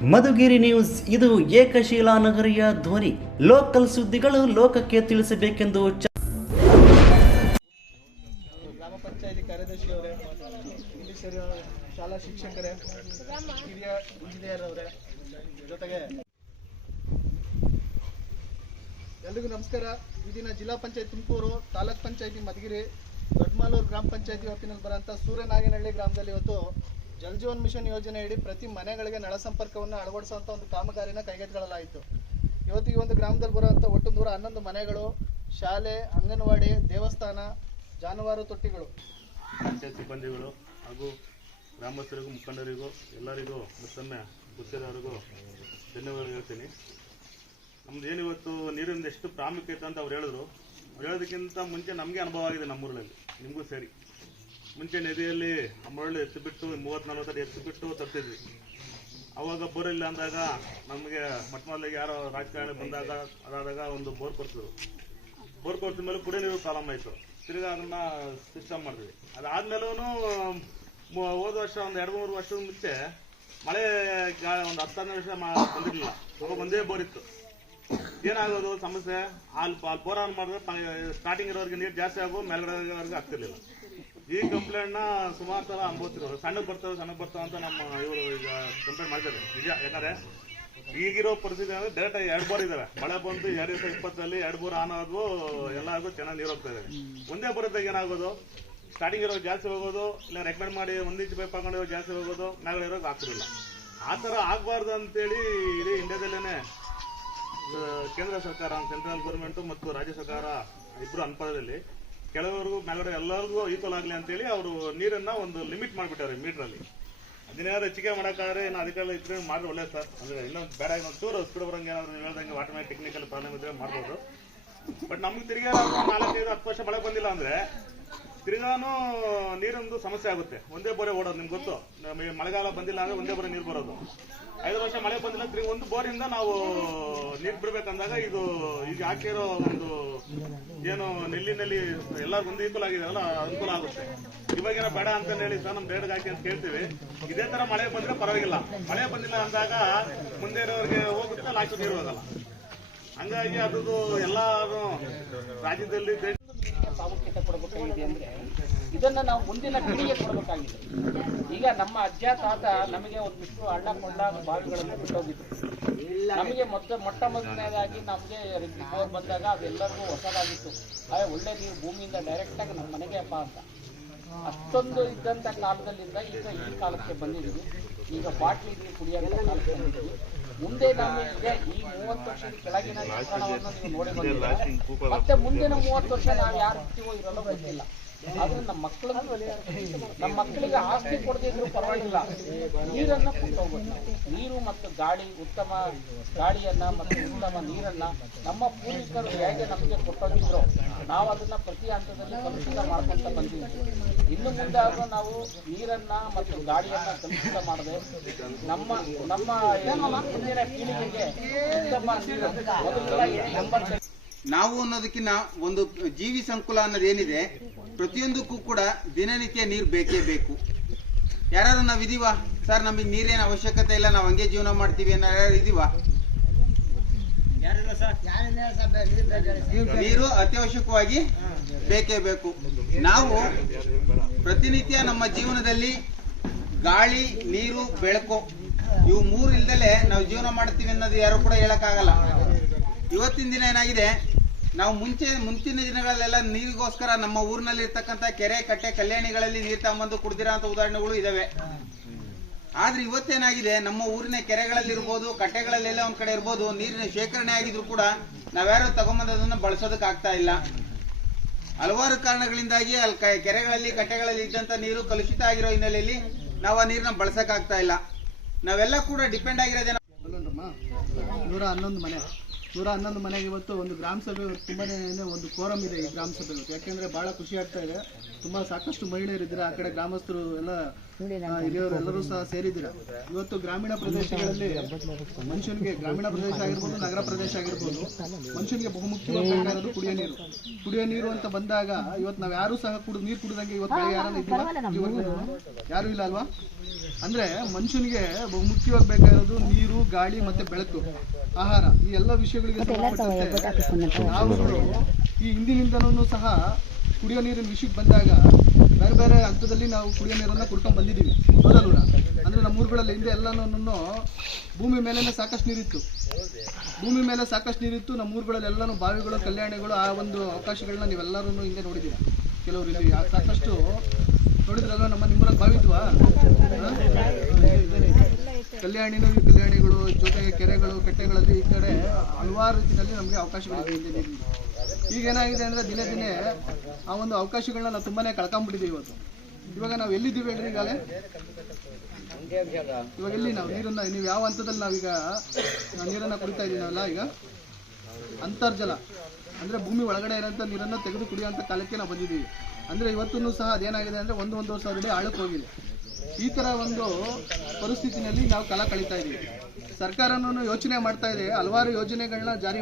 Madhugiri news, ಇದು ಏಕಶೀಲಾ ನಗರಿಯ ಧ್ವನಿ. Local ಸುದ್ದಿಗಳು ಲೋಕಕ್ಕೆ ತಿಳಿಸಬೇಕೆಂದು ಗ್ರಾಮ ಪಂಚಾಯತಿ ಕಾರ್ಯದರ್ಶಿ ಅವರೇ, ಇಂಗ್ಲಿಷ್ ಶಾಲಾ ಶಿಕ್ಷಕರೇ, ಹಿರಿಯ ಇಂಜಿನಿಯರ್ ಅವರೇ, ಜೊತೆಗೆ ಎಲ್ರಿಗೂ ನಮಸ್ಕಾರ. ಈ ದಿನ ಜಿಲ್ಲಾ ಪಂಚಾಯತ್ ತುಮಕೂರು, ತಾಲೂಕ್ ಪಂಚಾಯತಿ ಮಧುಗಿರಿ, ದೊಡ್ಡಮಾಲೂರು ಗ್ರಾಮ ಪಂಚಾಯತಿ ವ್ಯಾಪ್ತಿನಲ್ಲಿ ಬರುವಂಥ ಸೂರ್ಯನಾಗೇನಹಳ್ಳಿ ಗ್ರಾಮದಲ್ಲಿ ಇವತ್ತು ಜಲ್ ಜೀವನ್ ಮಿಷನ್ ಯೋಜನೆಯಡಿ ಪ್ರತಿ ಮನೆಗಳಿಗೆ ನಳ ಸಂಪರ್ಕವನ್ನು ಅಳವಡಿಸುವಂಥ ಒಂದು ಕಾಮಗಾರಿನ ಕೈಗೆತ್ತಿಕೊಳ್ಳಲಾಯಿತು. ಇವತ್ತು ಈ ಒಂದು ಗ್ರಾಮದಲ್ಲಿ ಬರುವಂಥ ಒಟ್ಟು 111 ಮನೆಗಳು, ಶಾಲೆ, ಅಂಗನವಾಡಿ, ದೇವಸ್ಥಾನ, ಜಾನುವಾರು ತೊಟ್ಟಿಗಳು, ಪಂಚಾಯತ್ ಸಿಬ್ಬಂದಿಗಳು ಹಾಗೂ ಗ್ರಾಮಸ್ಥರಿಗೂ ಮುಖಂಡರಿಗೂ ಎಲ್ಲರಿಗೂ ಮತ್ತೊಮ್ಮೆ ಗುತ್ತಿಗೆದಾರರಿಗೂ ಧನ್ಯವಾದ ಹೇಳ್ತೀನಿ. ನಮ್ದು ಏನು ಇವತ್ತು ನೀರಿನಿಂದ ಎಷ್ಟು ಪ್ರಾಮುಖ್ಯತೆ ಅಂತ ಅವ್ರು ಹೇಳಿದ್ರು. ಹೇಳೋದಕ್ಕಿಂತ ಮುಂಚೆ ನಮಗೆ ಅನುಭವ ಆಗಿದೆ ನಮ್ಮೂರಲ್ಲಿ, ನಿಮಗೂ ಸೇರಿ. ಮುಂಚೆ ನದಿಯಲ್ಲಿ ನಮ್ಮೂರಲ್ಲಿ ಎತ್ತಿಬಿಟ್ಟು 30-40 ಅಡಿ ಎತ್ತಿಬಿಟ್ಟು ತರ್ತಿದ್ವಿ. ಅವಾಗ ಬೋರ್ ಇಲ್ಲ ಅಂದಾಗ ನಮಗೆ ಮೊದಲಿಗೆ ಯಾರೋ ರಾಜಕಾರಣ ಬಂದಾಗ ಅದಾದಾಗ ಒಂದು ಬೋರ್ ಕೊಡ್ತಿದ್ರು. ಬೋರ್ ಕೊಡ್ತಿದ ಮೇಲೆ ಕುಡಿಯೋ ನೀರು ಪ್ರಾಬ್ಲಮ್ ಆಯಿತು. ತಿರ್ಗಿ ಅದನ್ನ ಸಿಸ್ಟಮ್ ಮಾಡಿದ್ವಿ. ಅದಾದ್ಮೇಲೂ ಹೋದ ವರ್ಷ ಒಂದು 2-3 ವರ್ಷದ ಮುಂಚೆ ಮಳೆ ಒಂದು 10-15 ವರ್ಷ ಬಂದಿರಲಿಲ್ಲ. ಅವಾಗ ಒಂದೇ ಬೋರ್ ಇತ್ತು. ಏನಾಗೋದು ಸಮಸ್ಯೆ, ಅಲ್ಲಿ ಬೋರ್ ಆನ್ ಮಾಡಿದ್ರೆ ಸ್ಟಾರ್ಟಿಂಗ್ ಇರೋರಿಗೆ ನೀರು ಜಾಸ್ತಿ ಆಗೋ, ಮೇಲ್ಗಡೆವರೆಗೆ ಆಗ್ತಿರ್ಲಿಲ್ಲ. ಈ ಕಂಪ್ಲೇಂಟ್ನ ಸುಮಾರು ಸಲ ಅನುಭವಿಸಿರೋರು. ಸಣ್ಣಗೆ ಬರ್ತಾವೆ ಅಂತ ನಮ್ಮ ಇವರು ಈಗ ಕಂಪ್ಲೇಂಟ್ ಮಾಡಿದ್ದಾರೆ. ನಿಜ, ಯಾಕಂದ್ರೆ ಈಗಿರೋ ಪರಿಸ್ಥಿತಿ ಅಂದರೆ ಡೈರೆಕ್ಟ್ 2 ಬೋರ್ ಇದಾವೆ. ಮಳೆ ಬಂದು 2020 2 ಬೋರ್ ಆನ್ ಆದ್ವು, ಎಲ್ಲ ಆಗೋ ಚೆನ್ನಾಗಿ ನೀರು ಹೋಗ್ತಾ ಇದೆ. ಒಂದೇ ಬೋರಿದ್ದಾಗ ಏನಾಗೋದು, ಸ್ಟಾರ್ಟಿಂಗ್ ಇರೋ ಜಾಸ್ತಿ ಹೋಗೋದು, ಇಲ್ಲ ರೆಕಮೆಂಡ್ ಮಾಡಿ 1 ಇಂಚ್ ಪೈಪ್ ಹಾಕೊಂಡಿರೋ ಜಾಸ್ತಿ ಹೋಗೋದು, ಮೇಲ್ಗಡೆ ಇರೋದು ಆಗ್ತಿರಲಿಲ್ಲ. ಆ ಥರ ಆಗಬಾರ್ದು ಅಂತೇಳಿ ಇಡೀ ಇಂಡಿಯಾದಲ್ಲೇ ಕೇಂದ್ರ ಸರ್ಕಾರ, ಸೆಂಟ್ರಲ್ ಗೌರ್ಮೆಂಟು ಮತ್ತು ರಾಜ್ಯ ಸರ್ಕಾರ ಇಬ್ಬರು ಅನುಪಾತದಲ್ಲಿ ಕೆಲವರಿಗೂ ಮೇಲ್ಗಡೆ ಎಲ್ಲರಿಗೂ ಈಕ್ವಲ್ ಆಗಲಿ ಅಂತೇಳಿ ಅವರು ನೀರನ್ನು ಒಂದು ಲಿಮಿಟ್ ಮಾಡಿಬಿಟ್ಟಾರೆ ಮೀಟ್ರಲ್ಲಿ. ಅದನ್ನೇನಾದ್ರು ಹೆಚ್ಚಿಗೆ ಮಾಡೋಕ್ಕಾದ್ರೆ ಇನ್ನು ಅದಕ್ಕೆಲ್ಲ ಇದ್ರೆ ಮಾಡಿದ್ರೆ ಒಳ್ಳೇದು ಸರ್. ಅಂದರೆ ಇನ್ನೊಂದು ಬೇಡ, ಇನ್ನೊಂದು ಚೂರು ಸ್ಪೀಡ್ ಬರೋಂಗೆ ಏನಾದ್ರು ಹೇಳ್ದಂಗೆ ಆಟೋಮ್ಯಾಟಿಕ್ ಟೆಕ್ನಿಕಲ್ ಪ್ರಾಬ್ಲಮ್ ಇದ್ರೆ ಮಾಡ್ಬೋದು. ಬಟ್ ನಮ್ಗೆ ತಿರ್ಗಾ 4-5-10 ವರ್ಷ ಮಳೆ ಬಂದಿಲ್ಲ ಅಂದರೆ ತಿರ್ಗಾನು ನೀರೊಂದು ಸಮಸ್ಯೆ ಆಗುತ್ತೆ. ಒಂದೇ ಬೋರೆ ಓಡೋದು, ನಿಮ್ಗೆ ಗೊತ್ತು. ಮಳೆಗಾಲ ಬಂದಿಲ್ಲ ಅಂದರೆ ಒಂದೇ ಬೋರೆ ನೀರು ಬರೋದು. 5 ವರ್ಷ ಮಳೆ ಬಂದಿಲ್ಲ, ತಿರ್ಗಿ ಒಂದು ಬೋರಿಂದ ನಾವು ನೀರು ಬಿಡ್ಬೇಕಂದಾಗ ಇದು ಈಗ ಹಾಕಿರೋ ಒಂದು ಏನು ನೆಲ್ಲಿನಲ್ಲಿ ಎಲ್ಲ ಒಂದು ಈಕ್ವಲ್ ಆಗಿದೆ ಅಲ್ಲ, ಅನುಕೂಲ ಆಗುತ್ತೆ. ಇವಾಗೇನೋ ಬೇಡ ಅಂತ ಹೇಳಿ ಸರ್ ನಮ್ಮ ಬೇಡಗೆ ಹಾಕಿ ಅಂತ ಕೇಳ್ತೀವಿ. ಇದೇ ತರ ಮಳೆ ಬಂದ್ರೆ ಪರವಾಗಿಲ್ಲ. ಮಳೆ ಬಂದಿಲ್ಲ ಅಂದಾಗ ಮುಂದೆ ಇರೋರಿಗೆ ಹೋಗುತ್ತೆ, ಲಾಸ್ಟ್ ನೀರು ಹೋಗಲ್ಲ. ಹಂಗಾಗಿ ಅದು ಎಲ್ಲರೂ ರಾಜ್ಯದಲ್ಲಿ ಪ್ರಾಮುಖ್ಯತೆ ಕೊಡಬೇಕಾಗಿದೆ ಅಂದ್ರೆ ಇದನ್ನ ನಾವು ಮುಂದಿನ ಪೀಳಿಗೆ ಕೊಡಬೇಕಾಗಿದೆ. ಈಗ ನಮ್ಮ ಅಜ್ಜ ತಾತ ನಮಗೆ ಒಂದಿಷ್ಟು ಹಳ್ಳ ಕೊಂಡ ಬಾವಿಗಳನ್ನು ಬಿಟ್ಟೋಗಿದ್ರು. ನಮಗೆ ಮೊಟ್ಟ ಮೊದಲನೇದಾಗಿ ನಮಗೆ ಬೋರ್ ಬಂದಾಗ ಅದೆಲ್ಲರಿಗೂ ಹೊಸದಾಗಿತ್ತು. ಒಳ್ಳೆ ನೀರು ಭೂಮಿಯಿಂದ ಡೈರೆಕ್ಟ್ ಆಗಿ ನಮ್ಮ ಮನೆಗೆ ಅಪ್ಪ ಅಂತ ಅಷ್ಟೊಂದು ಇದ್ದಂಥ ಕಾಲದಲ್ಲಿಂದ ಈಗ ಈ ಕಾಲಕ್ಕೆ ಬಂದಿದ್ದೀವಿ. ಈಗ ಬಾಟ್ಲಿ ನೀರು ಕುಡಿಯೋಂಥ ಕಾಲಕ್ಕೆ ಬಂದಿದ್ದೀವಿ. ಮುಂದೆ ನಮಗೆ ಈ 30 ವರ್ಷದ ಕೆಳಗಿನ ಚಿತ್ರಣವನ್ನು ನೀವು ನೋಡಿ ಬಂದಿದ್ದೀವಿ. ಮತ್ತೆ ಮುಂದಿನ 30 ವರ್ಷ ನಾವು ಯಾರು ಇರ್ತೀವೋ ಇರಲ್ಲ ಗೊತ್ತಿಲ್ಲ. ಆದ್ರೆ ನಮ್ಮ ಮಕ್ಕಳಿಗೆ ಆಸ್ತಿ ಕೊಡದಿದ್ರು ಪರವಾಗಿಲ್ಲ, ನೀರನ್ನ ಕೊಟ್ಟೋಗುತ್ತೆ. ನೀರು ಮತ್ತು ಗಾಳಿ, ಉತ್ತಮ ಗಾಳಿಯನ್ನ ಮತ್ತು ಉತ್ತಮ ನೀರನ್ನ ನಮ್ಮ ಪೂರ್ವಿಕರು ಹೇಗೆ ನಮಗೆ ಕೊಟ್ಟೋಗಿದ್ರು, ನಾವು ಅದನ್ನ ಪ್ರತಿ ಹಂತದಲ್ಲಿ ಕಲುಷಿತ ಮಾಡ್ಕೊಂತ ಬಂದಿದ್ವಿ. ಇನ್ನು ಮುಂದೆ ಆದ್ರೂ ನಾವು ನೀರನ್ನ ಮತ್ತು ಗಾಳಿಯನ್ನ ಕಲುಷಿತ ಮಾಡದೆ ನಮ್ಮ ಮುಂದಿನ ಪೀಳಿಗೆಗೆ ಉತ್ತಮ ನೀರು ಮೊದಲ ನಾವು ಅನ್ನೋದಕ್ಕಿಂತ ಒಂದು ಜೀವಿ ಸಂಕುಲ ಅನ್ನೋದೇನಿದೆ, ಪ್ರತಿಯೊಂದಕ್ಕೂ ಕೂಡ ದಿನನಿತ್ಯ ನೀರು ಬೇಕೇ ಬೇಕು. ಯಾರು ನಾವು ಇದೀವ ಸರ್, ನಮಗೆ ನೀರೇನು ಅವಶ್ಯಕತೆ ಇಲ್ಲ, ನಾವು ಹಂಗೆ ಜೀವನ ಮಾಡ್ತೀವಿ ಅನ್ನೋ ಯಾರು ಇದೀವ? ನೀರು ಅತ್ಯವಶ್ಯಕವಾಗಿ ಬೇಕೇ ಬೇಕು. ನಾವು ಪ್ರತಿನಿತ್ಯ ನಮ್ಮ ಜೀವನದಲ್ಲಿ ಗಾಳಿ, ನೀರು, ಬೆಳಕು ಇವು 3 ಇಲ್ದಲೆ ನಾವು ಜೀವನ ಮಾಡ್ತೀವಿ ಅನ್ನೋದು ಯಾರು ಕೂಡ ಹೇಳಕ್ಕಾಗಲ್ಲ. ಇವತ್ತಿನ ದಿನ ಏನಾಗಿದೆ, ನಾವು ಮುಂಚಿನ ದಿನಗಳಲ್ಲೆಲ್ಲ ನೀರಿಗೋಸ್ಕರ ನಮ್ಮ ಊರಿನಲ್ಲಿ ಇರ್ತಕ್ಕಂಥ ಕೆರೆ, ಕಟ್ಟೆ, ಕಲ್ಯಾಣಿಗಳಲ್ಲಿ ನೀರು ತಗೊಂಬಂದು ಕುಡ್ದಿರೋ ಅಂತ ಉದಾಹರಣೆಗಳು ಇದಾವೆ. ಆದ್ರೆ ಇವತ್ತೇನಾಗಿದೆ, ನಮ್ಮ ಊರಿನ ಕೆರೆಗಳಲ್ಲಿರ್ಬೋದು, ಕಟ್ಟೆಗಳಲ್ಲೆಲ್ಲ ಒಂದ್ ಕಡೆ ಇರ್ಬೋದು, ನೀರಿನ ಶೇಖರಣೆ ಆಗಿದ್ರು ಕೂಡ ನಾವ್ಯಾರು ತಗೊಂಬಂದದನ್ನ ಬಳಸೋದಕ್ಕೆ ಆಗ್ತಾ ಇಲ್ಲ. ಹಲವಾರು ಕಾರಣಗಳಿಂದಾಗಿ ಅಲ್ಲಿ ಕೆರೆಗಳಲ್ಲಿ, ಕಟ್ಟೆಗಳಲ್ಲಿ ಇದ್ದಂತ ನೀರು ಕಲುಷಿತ ಆಗಿರೋ ಹಿನ್ನೆಲೆಯಲ್ಲಿ ನಾವು ಆ ನೀರನ್ನ ಬಳಸಕ್ ಆಗ್ತಾ ಇಲ್ಲ. ನಾವೆಲ್ಲ ಕೂಡ ಡಿಪೆಂಡ್ ಆಗಿರೋದೇನ 111 ಮನೆಗೆ ಇವತ್ತು ಒಂದು ಗ್ರಾಮ ಸಭೆ ತುಂಬಾನೇ ಒಂದು ಕೋರಮ್ ಇದೆ ಈ ಗ್ರಾಮ ಸಭೆ. ಯಾಕೆಂದ್ರೆ ಬಹಳ ಖುಷಿ ಆಗ್ತಾ ಇದೆ. ತುಂಬಾ ಸಾಕಷ್ಟು ಮಹಿಳೆಯರಿದ್ದಾರೆ. ಆ ಕಡೆ ಗ್ರಾಮಸ್ಥರು ಎಲ್ಲ ಹಿರಿಯವರೆಲ್ಲರೂ ಸಹ ಸೇರಿದ್ದೀರಾ. ಇವತ್ತು ಗ್ರಾಮೀಣ ಪ್ರದೇಶಗಳಲ್ಲಿ ಮನುಷ್ಯನಿಗೆ, ಗ್ರಾಮೀಣ ಪ್ರದೇಶ ಆಗಿರ್ಬೋದು, ನಗರ ಪ್ರದೇಶ ಆಗಿರ್ಬೋದು, ಮನುಷ್ಯನಿಗೆ ಬಹುಮುಖ್ಯವಾಗಿ ಬೇಕಾಗಿರೋದು ಕುಡಿಯೋ ನೀರು. ಕುಡಿಯೋ ನೀರು ಅಂತ ಬಂದಾಗ ಇವತ್ತು ನಾವು ಯಾರು ಸಹ ನೀರು ಕುಡಿದಂಗೆ ಇವತ್ತು ಬೆಳಗ್ಗೆ ಯಾರನ್ನ ಇದ್ದೀವ? ಯಾರು ಇಲ್ಲ ಅಲ್ವಾ? ಅಂದ್ರೆ ಮನುಷ್ಯನಿಗೆ ಬಹುಮುಖ್ಯವಾಗಿ ಬೇಕಾಗಿರೋದು ನೀರು, ಗಾಳಿ ಮತ್ತೆ ಬೆಳಕು, ಆಹಾರ. ಈ ಎಲ್ಲ ವಿಷಯಗಳಿಗೆ ಸಂಬಂಧಪಟ್ಟಂತೆ ನಾವುಗಳು ಈ ಹಿಂದಿನಿಂದನೂ ಸಹ ಕುಡಿಯೋ ನೀರಿನ ವಿಷಯಕ್ಕೆ ಬಂದಾಗ ಬೇರೆ ಬೇರೆ ಹಂತದಲ್ಲಿ ನಾವು ಕುಡಿಯೋ ನೀರನ್ನು ಕುಡ್ಕೊಂಡು ಬಂದಿದ್ದೀವಿ, ಹೌದಲ್ವ? ಅಂದರೆ ನಮ್ಮ ಊರುಗಳಲ್ಲಿ ಹಿಂದೆ ಎಲ್ಲನೂ ಭೂಮಿ ಮೇಲೇ ಸಾಕಷ್ಟು ನೀರಿತ್ತು. ಭೂಮಿ ಮೇಲೆ ಸಾಕಷ್ಟು ನೀರಿತ್ತು. ನಮ್ಮ ಊರುಗಳಲ್ಲಿ ಎಲ್ಲನೂ ಬಾವಿಗಳು, ಕಲ್ಯಾಣಿಗಳು, ಆ ಒಂದು ಅವಕಾಶಗಳನ್ನ ನೀವೆಲ್ಲರೂ ಹಿಂದೆ ನೋಡಿದ್ದೀರಾ. ಕೆಲವರು ಇಲ್ಲಿ ಸಾಕಷ್ಟು ನೋಡಿದ್ರಲ್ವ? ನಿಮ್ಮೂರಲ್ಲಿ ಬಾವಿ ಇದ್ವಾ? ಕಲ್ಯಾಣಿಗಳು ಜೊತೆಗೆ ಕೆರೆಗಳು, ಕಟ್ಟೆಗಳಲ್ಲಿ ಈ ಕಡೆ ಹಲವಾರು ರೀತಿಯಲ್ಲಿ ನಮಗೆ ಅವಕಾಶಗಳಿದೆ ಹಿಂದೆ. ಈಗೇನಾಗಿದೆ ಅಂದರೆ ದಿನೇ ದಿನೇ ಆ ಒಂದು ಅವಕಾಶಗಳನ್ನ ನಾವು ತುಂಬಾನೇ ಕಳ್ಕೊಂಡ್ಬಿಟ್ಟಿದ್ದೀವಿ ಇವತ್ತು. ಇವಾಗ ನಾವು ಎಲ್ಲಿದ್ದೀವಿ ಹೇಳ್ರಿ? ಈಗಾಗಲೇ ಇವಾಗ ಎಲ್ಲಿ ನಾವು ನೀರನ್ನ, ನೀವು ಯಾವ ಹಂತದಲ್ಲಿ ನಾವೀಗ ನೀರನ್ನು ಕುಡಿತಾ ಇದ್ದೀನಲ್ಲ, ಈಗ ಅಂತರ್ಜಲ ಅಂದರೆ ಭೂಮಿ ಒಳಗಡೆ ಇರೋಂಥ ನೀರನ್ನು ತೆಗೆದು ಕುಡಿಯೋಂಥ ಕಾಲಕ್ಕೆ ನಾವು ಬಂದಿದ್ದೀವಿ. ಅಂದರೆ ಇವತ್ತೂ ಸಹ ಅದೇನಾಗಿದೆ ಅಂದರೆ 1-1.5 ಅಡಿ ಆಳಕ್ಕೆ ಹೋಗಿದೆ. ಈ ಥರ ಒಂದು ಪರಿಸ್ಥಿತಿನಲ್ಲಿ ನಾವು ಕಾಲ ಕಳೀತಾ ಇದ್ದೀವಿ. ಸರ್ಕಾರನೂ ಯೋಚನೆ ಮಾಡ್ತಾ ಇದೆ, ಹಲವಾರು ಯೋಜನೆಗಳನ್ನ ಜಾರಿ